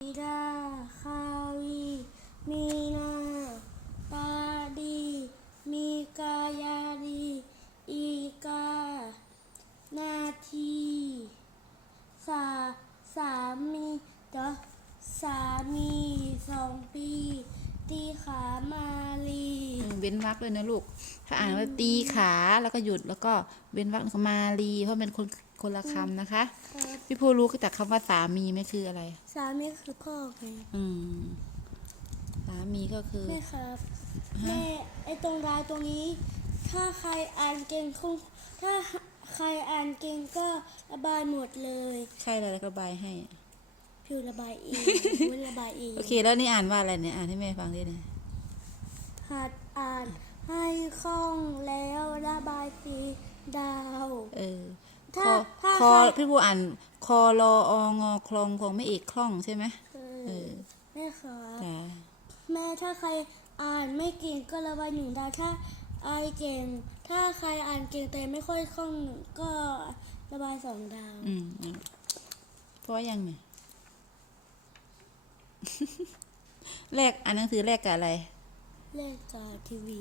บิดาคาวีมีนาตาดี มีกายาดี อีกา นาทีสาสามีเดอสามีสองปี เว้นวรรคด้วยนะลูก ถ้าอ่านว่าตีขาแล้วก็หยุดแล้วก็เว้นวรรคมาลีเพราะเป็นคนคนละคำนะคะครับพี่ผู้รู้แต่คำว่าสามีไม่คืออะไร สามีคือพ่อไงอืมสามีก็คือแม่ครับแม่ไอตรงรายตรงนี้ ถ้าใครอ่านเก่งคงถ้าใครอ่านเก่งก็ระบายหมดเลยใช่อะไรก็บายให้ผิวระบายเองมันระบายเองโอเค แล้วนี่อ่านว่าอะไรเนี่ยอ่านให้แม่ฟังดิเนี่ยหัด อ่านให้คล่องแล้วระบายสีดาว เออคถ้าอถ้าคอใครพี่ผู้อ่านคอรอองอคลองของไม่เอกคล่องใช่ไหมเอเอออแม่ครับจ้าแม่ถ้าใครอ่านไม่เก่งก็ระบายหนึ่งดาวถ้าอานเก่ง ถ้าใครอ่านเก่งแต่ไม่ค่อยคล่องก็ระบายสองดาว อืมอะเพราะยังเนี่ยแลกอ่านหนังสือแลกกับอะไร เล่นจอทีวี